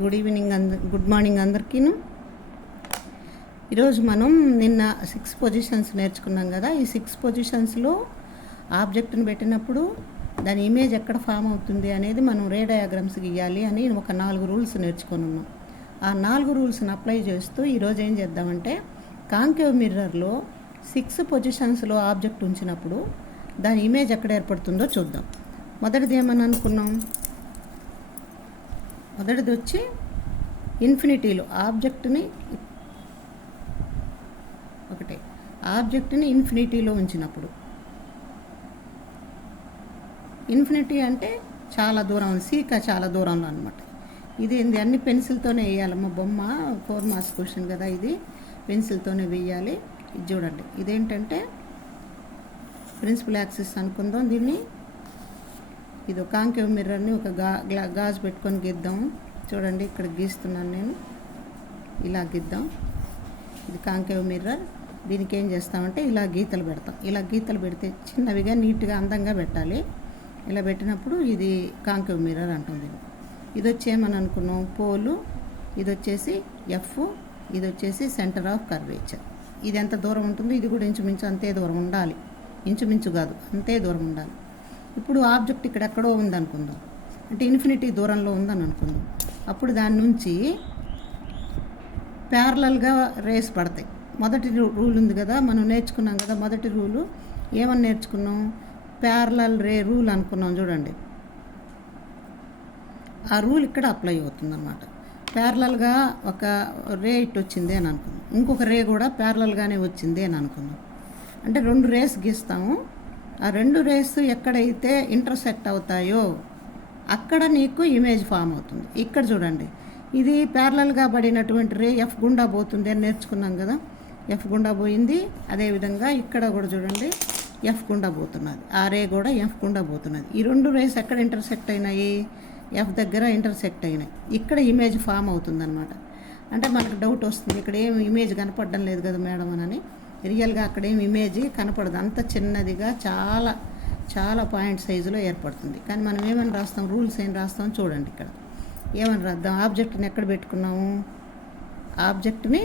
Good morning అందరికీను. ఈరోజు మనం నిన్న 6 పొజిషన్స్ నేర్చుకున్నాం కదా. ఈ 6 పొజిషన్స్లో ఆబ్జెక్ట్ని పెట్టినప్పుడు దాని ఇమేజ్ ఎక్కడ ఫామ్ అవుతుంది అనేది మనం రే డయాగ్రామ్స్ గీయాలి అని ఒక 4 రూల్స్ నేర్చుకొని ఉన్నాం. ఆ 4 రూల్స్ని అప్లై చేస్తూ ఈరోజు ఏం చేద్దామంటే కాంకేవ్ మిర్రర్లో 6 పొజిషన్స్లో ఆబ్జెక్ట్ ఉంచినప్పుడు దాని ఇమేజ్ ఎక్కడ ఏర్పడుతుందో చూద్దాం. మొదటిది ఏమని అనుకున్నాం? మొదటిది వచ్చి ఇన్ఫినిటీలో ఆబ్జెక్ట్ని ఇన్ఫినిటీలో ఉంచినప్పుడు. ఇన్ఫినిటీ అంటే చాలా దూరం, సీకా చాలా దూరంలో అనమాట. ఇది అన్ని పెన్సిల్తోనే వేయాలమ్మా. బొమ్మ 4 మార్క్స్ క్వశ్చన్ కదా, ఇది పెన్సిల్తోనే వేయాలి. ఇది చూడండి, ఇదేంటంటే ప్రిన్సిపల్ యాక్సిస్ అనుకుందాం దీన్ని. ఇది కాంకేవ్ మిర్రర్ని ఒక గాజు పెట్టుకొని గీద్దాం. చూడండి, ఇక్కడ గీస్తున్నాను నేను. ఇలా గీద్దాం. ఇది కాంకేవ్ మిర్రర్. దీనికి ఏం చేస్తామంటే ఇలా గీతలు పెడతాం. ఇలా గీతలు పెడితే చిన్నవిగా నీట్గా అందంగా పెట్టాలి. ఇలా పెట్టినప్పుడు ఇది కాంకేవ్ మిర్రర్ అంటుంది. ఇది వచ్చి ఏమని అనుకున్నాం? పోలు. ఇది వచ్చేసి ఎఫ్. ఇది వచ్చేసి సెంటర్ ఆఫ్ కర్వేచర్. ఇది ఎంత దూరం ఉంటుందో ఇది కూడా ఇంచుమించు అంతే దూరం ఉండాలి. ఇంచుమించు కాదు, అంతే దూరం ఉండాలి. ఇప్పుడు ఆబ్జెక్ట్ ఇక్కడ ఎక్కడో ఉందనుకుందాం, అంటే ఇన్ఫినిటీ దూరంలో ఉందని అనుకుందాం. అప్పుడు దాని నుంచి ప్యారలల్గా రేస్ పడతాయి. మొదటి రూల్ ఉంది కదా, మనం నేర్చుకున్నాం కదా. మొదటి రూలు ఏమని నేర్చుకున్నాం? ప్యారలల్ రే రూల్ అనుకున్నాం. చూడండి, ఆ రూల్ ఇక్కడ అప్లై అవుతుందన్నమాట. ప్యారలల్గా ఒక రే ఇట్ వచ్చింది అని అనుకుందాం, ఇంకొక రే కూడా ప్యారలల్గానే వచ్చింది అని అనుకుందాం. అంటే 2 రేస్ గీస్తాము. ఆ 2 రేస్ ఎక్కడైతే ఇంటర్సెక్ట్ అవుతాయో అక్కడ నీకు ఇమేజ్ ఫామ్ అవుతుంది. ఇక్కడ చూడండి, ఇది ప్యారలల్గా పడినటువంటి రే ఎఫ్ గుండా పోతుంది అని నేర్చుకున్నాం కదా. ఎఫ్ గుండా పోయింది. అదేవిధంగా ఇక్కడ కూడా చూడండి, ఎఫ్ గుండా పోతున్నది. ఆ రే కూడా ఎఫ్ గుండా పోతున్నది. ఈ 2 రేస్ ఎక్కడ ఇంటర్సెక్ట్ అయినాయి? ఎఫ్ దగ్గర ఇంటర్సెక్ట్ అయినాయి. ఇక్కడ ఇమేజ్ ఫామ్ అవుతుందన్నమాట. అంటే మనకు డౌట్ వస్తుంది, ఇక్కడ ఏం ఇమేజ్ కనపడడం లేదు కదా మేడం అని. రియల్గా అక్కడ ఏం ఇమేజ్ కనపడదు, అంత చిన్నదిగా చాలా చాలా పాయింట్ సైజులో ఏర్పడుతుంది. కానీ మనం ఏమని రాస్తాం? రూల్స్ ఏం రాస్తాం చూడండి. ఇక్కడ ఏమని రాద్దాం? ఆబ్జెక్ట్ని ఎక్కడ పెట్టుకున్నాము? ఆబ్జెక్ట్ని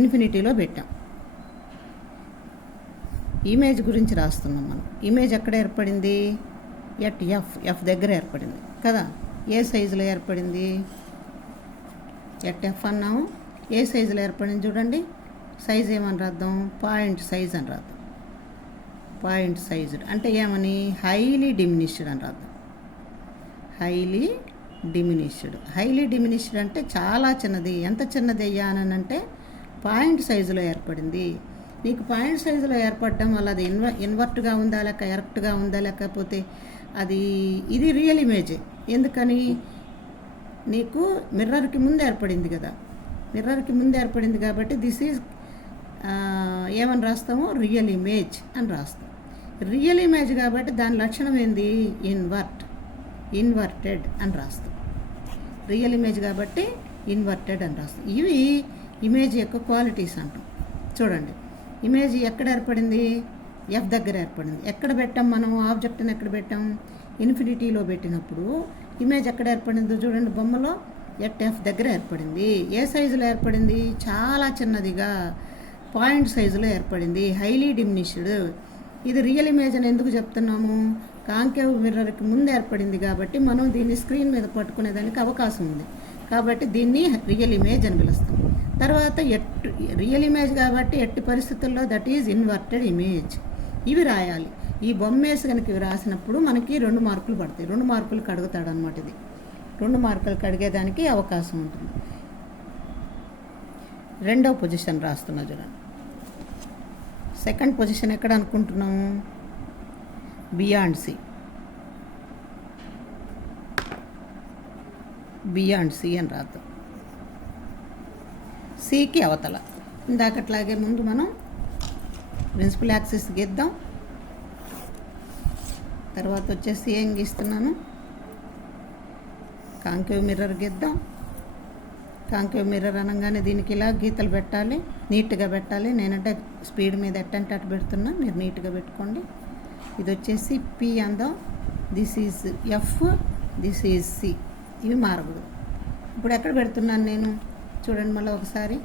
ఇన్ఫినిటీలో పెట్టాం. ఇమేజ్ గురించి రాస్తున్నాం మనం. ఇమేజ్ ఎక్కడ ఏర్పడింది? ఎఫ్ దగ్గర ఏర్పడింది కదా. ఏ సైజులో ఏర్పడింది? ఎఫ్ అన్నాము. ఏ సైజులో ఏర్పడింది చూడండి. సైజ్ ఏమని రాద్దాం? పాయింట్ సైజ్ అని రాద్దాం. పాయింట్ సైజు అంటే ఏమని? హైలీ డిమినిష్డ్ అని రాద్దాం. హైలీ డిమినిష్డ్ అంటే చాలా చిన్నది. ఎంత చిన్నది అయ్యా అని అంటే పాయింట్ సైజులో ఏర్పడింది. నీకు పాయింట్ సైజులో ఏర్పడడం వల్ల అది ఇన్వర్ట్గా ఉందా లేక ఎరెక్ట్గా ఉందా, లేకపోతే ఇది రియల్ ఇమేజే. ఎందుకని? నీకు మిర్రర్కి ముందు ఏర్పడింది కదా. మిర్రర్కి ముందు ఏర్పడింది కాబట్టి దిస్ ఈజ్ ఏమని రాస్తాము? రియల్ ఇమేజ్ అని రాస్తాం. రియల్ ఇమేజ్ కాబట్టి దాని లక్షణం ఏంది? ఇన్వర్టెడ్ అని రాస్తాం. రియల్ ఇమేజ్ కాబట్టి ఇన్వర్టెడ్ అని రాస్తాం. ఇవి ఇమేజ్ యొక్క క్వాలిటీస్ అంటాం. చూడండి, ఇమేజ్ ఎక్కడ ఏర్పడింది? ఎఫ్ దగ్గర ఏర్పడింది. ఎక్కడ పెట్టాం మనం? ఆబ్జెక్ట్ని ఎక్కడ పెట్టాం? ఇన్ఫినిటీలో పెట్టినప్పుడు ఇమేజ్ ఎక్కడ ఏర్పడిందో చూడండి, బొమ్మలో ఎఫ్ దగ్గర ఏర్పడింది. ఏ సైజులో ఏర్పడింది? చాలా చిన్నదిగా పాయింట్ సైజులో ఏర్పడింది. Highly diminished. ఇది రియల్ ఇమేజ్ అని ఎందుకు చెప్తున్నాము? కాంకేవ్ మిర్రర్కి ముందు ఏర్పడింది కాబట్టి మనం దీన్ని స్క్రీన్ మీద పట్టుకునేదానికి అవకాశం ఉంది. కాబట్టి దీన్ని రియల్ ఇమేజ్ అని పిలుస్తాం. తర్వాత రియల్ ఇమేజ్ కాబట్టి ఎట్టి పరిస్థితుల్లో దట్ ఈజ్ ఇన్వర్టెడ్ ఇమేజ్. ఇవి రాయాలి. ఈ బొమ్మేసి కనుక ఇవి రాసినప్పుడు మనకి 2 మార్కులు పడతాయి. 2 మార్కులకు అడుగుతాడు అనమాట. ఇది 2 మార్కులకు అడిగేదానికి అవకాశం ఉంటుంది. 2వ పొజిషన్ రాస్తున్నా చూడండి. సెకండ్ పొజిషన్ ఎక్కడ అనుకుంటున్నాము? బియాండ్ సి అని రాద్దాం. సికి అవతల. ఇందాకట్లాగే ముందు మనం ప్రిన్సిపల్ యాక్సిస్ గీద్దాం. తర్వాత వచ్చేసి ఏం గీస్తున్నాను? కాంకేవ్ మిర్రర్ గీద్దాం. కాంకేవ్ మిర్రర్ అనగానే దీనికి ఇలా గీతలు పెట్టాలి, నీట్గా పెట్టాలి. నేనంటే స్పీడ్ మీద ఎట్టంటే అటు పెడుతున్నా, మీరు నీట్గా పెట్టుకోండి. ఇది వచ్చేసి పి అందాం. This is F, this is C. ఇవి మారకూడదు. ఇప్పుడు ఎక్కడ పెడుతున్నాను నేను చూడండి మళ్ళీ ఒకసారి.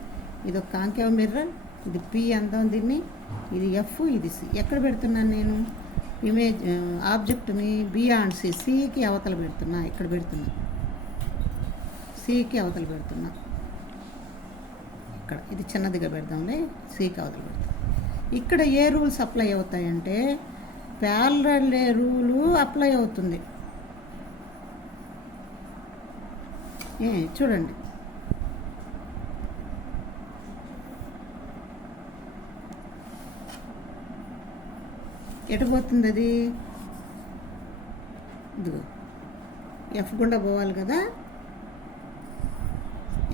ఇది ఒక కాంకేవ్ మిర్రర్, ఇది పి అందాం దీన్ని, ఇది ఎఫ్, ఇది సి. ఎక్కడ పెడుతున్నాను నేను ఇమేజ్ ఆబ్జెక్ట్ని? బియాండ్ సి, సికి అవతల పెడుతున్నా. ఇక్కడ పెడుతున్నా, సికి అవతల పెడుతున్నా. ఇక్కడ ఇది చిన్నదిగా పెడదాంలే, సికి అవతల పెడతాం. ఇక్కడ ఏ రూల్స్ అప్లై అవుతాయంటే ప్యారలల్ రూలు అప్లై అవుతుంది. చూడండి, ఎటు పోతుంది అది? ఇదిగో ఎఫ్ గుండా పోవాలి కదా,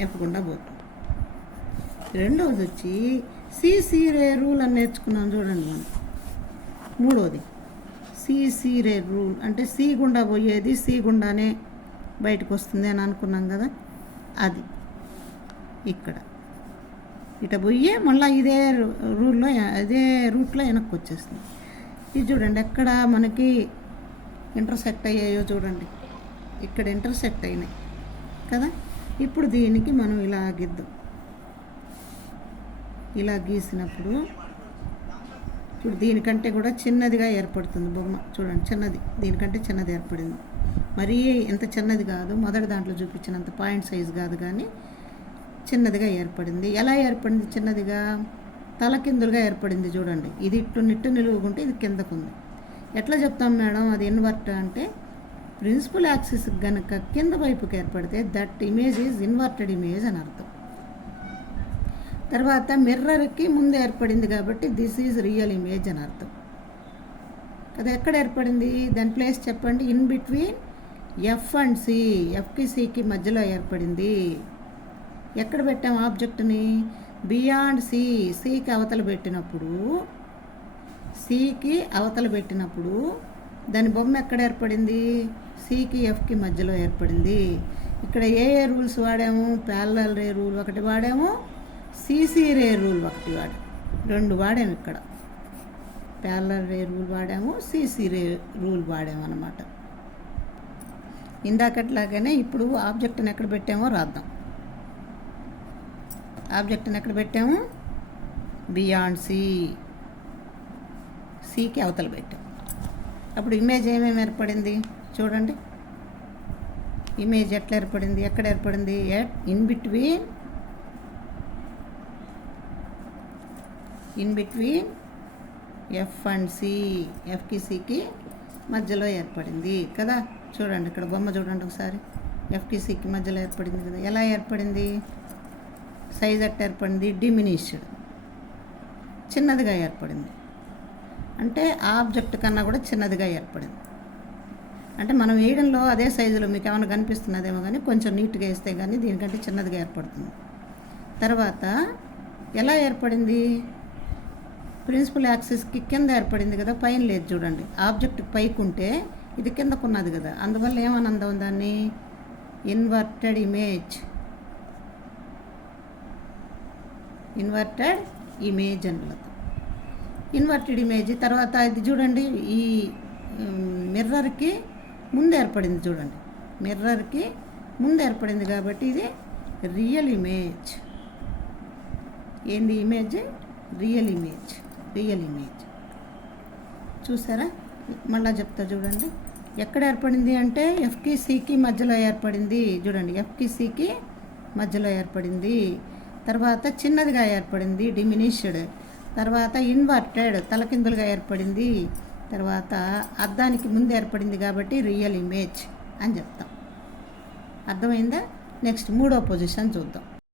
ఎఫ్ గుండా పోతుంది. రెండవది వచ్చి సిసి రే రూల్ అని నేర్చుకున్నాం చూడండి మనం. మూడవది సిసి రే రూల్ అంటే సి గుండా పోయేది సి గుండానే బయటకు వస్తుంది అని అనుకున్నాం కదా, అది ఇక్కడ ఇట పోయి మళ్ళీ ఇదే రూల్లో అదే రూట్లో వెనక్కి వచ్చేస్తుంది. ఇది చూడండి ఎక్కడ మనకి ఇంటర్సెక్ట్ అయ్యాయో చూడండి, ఇక్కడ ఇంటర్సెక్ట్ అయినాయి కదా. ఇప్పుడు దీనికి మనం ఇలా గీద్దాం. ఇలా గీసినప్పుడు ఇప్పుడు దీనికంటే కూడా చిన్నదిగా ఏర్పడుతుంది బొమ్మ. చూడండి చిన్నది, దీనికంటే చిన్నది ఏర్పడింది. మరీ ఎంత చిన్నది కాదు, మొదటి దాంట్లో చూపించినంత పాయింట్ సైజు కాదు, కానీ చిన్నదిగా ఏర్పడింది. ఎలా ఏర్పడింది చిన్నదిగా? తలకిందులుగా ఏర్పడింది చూడండి. ఇది నిట్టు నిలువుకుంటే ఇది కిందకుంది. ఎట్లా చెప్తాం మేడం అది ఇన్వర్ట్ అంటే? ప్రిన్సిపల్ యాక్సిస్ కనుక కింద వైపుకి ఏర్పడితే that image is inverted image అని అర్థం. తర్వాత మిర్రర్కి ముందు ఏర్పడింది కాబట్టి దిస్ ఈజ్ రియల్ ఇమేజ్ అని అర్థం. అది ఎక్కడ ఏర్పడింది? దాని ప్లేస్ చెప్పండి. In between F and C, ఎఫ్కి సికి మధ్యలో ఏర్పడింది. ఎక్కడ పెట్టాం ఆబ్జెక్ట్ని? బియాండ్ సి, సికి అవతల పెట్టినప్పుడు, సికి అవతల పెట్టినప్పుడు దాని బొమ్మ ఎక్కడ ఏర్పడింది? సికి ఎఫ్కి మధ్యలో ఏర్పడింది. ఇక్కడ ఏ ఏ రూల్స్ వాడాము? ప్యారలల్ రే రూల్ ఒకటి వాడాము, సిసి రే రూల్ ఒకటి వాడాము. రెండు వాడాము ఇక్కడ. ప్యారలల్ రే రూల్ వాడాము, సిసి రే రూల్ వాడాము అన్నమాట. ఇందాకట్లాగానే ఇప్పుడు ఆబ్జెక్ట్ని ఎక్కడ పెట్టామో రాద్దాం. ఆబ్జెక్ట్ని ఎక్కడ పెట్టాము? బియాండ్ సి, సికి అవతల పెట్టాము. అప్పుడు ఇమేజ్ ఏమేమి ఏర్పడింది చూడండి. ఇమేజ్ ఎట్లా ఏర్పడింది? ఎక్కడ ఏర్పడింది? In between F and C, ఎఫ్కి సికి మధ్యలో ఏర్పడింది కదా. చూడండి ఇక్కడ బొమ్మ చూడండి ఒకసారి. ఎఫ్కి సికి మధ్యలో ఏర్పడింది కదా. ఎలా ఏర్పడింది? సైజ్ ఎట్లా ఏర్పడింది? డిమినిష్డ్, చిన్నదిగా ఏర్పడింది. అంటే ఆబ్జెక్ట్ కన్నా కూడా చిన్నదిగా ఏర్పడింది. అంటే మనం వేయడంలో అదే సైజులో మీకు ఏమైనా కనిపిస్తున్నదేమో కానీ కొంచెం నీట్గా వేస్తే కానీ దీనికంటే చిన్నదిగా ఏర్పడుతుంది. తర్వాత ఎలా ఏర్పడింది? ప్రిన్సిపల్ యాక్సిస్కి కింద ఏర్పడింది కదా, పైన లేదు చూడండి. ఆబ్జెక్ట్ పైకి ఉంటే ఇది కిందకున్నది కదా, అందువల్ల ఏమని అందాం దాన్ని? ఇన్వర్టెడ్ ఇమేజ్, ఇన్వర్టెడ్ ఇమేజ్ అని. Inverted image. తర్వాత ఇది చూడండి, ఈ మిర్రర్కి ముందు ఏర్పడింది చూడండి. మిర్రర్కి ముందు ఏర్పడింది కాబట్టి ఇది రియల్ ఇమేజ్. ఏంది image? Real image. Real image చూసారా? మళ్ళీ చెప్తా చూడండి. ఎక్కడ ఏర్పడింది అంటే ఎఫ్కి సికి మధ్యలో ఏర్పడింది చూడండి. ఎఫ్కి సికి మధ్యలో ఏర్పడింది. తర్వాత చిన్నదిగా ఏర్పడింది, డిమినిష్డ్. తర్వాత ఇన్వర్టెడ్, తలకిందులుగా ఏర్పడింది. తర్వాత అద్దానికి ముందు ఏర్పడింది కాబట్టి రియల్ ఇమేజ్ అని చెప్తాం. అర్థమైందా? నెక్స్ట్ మూడో పొజిషన్ చూద్దాం.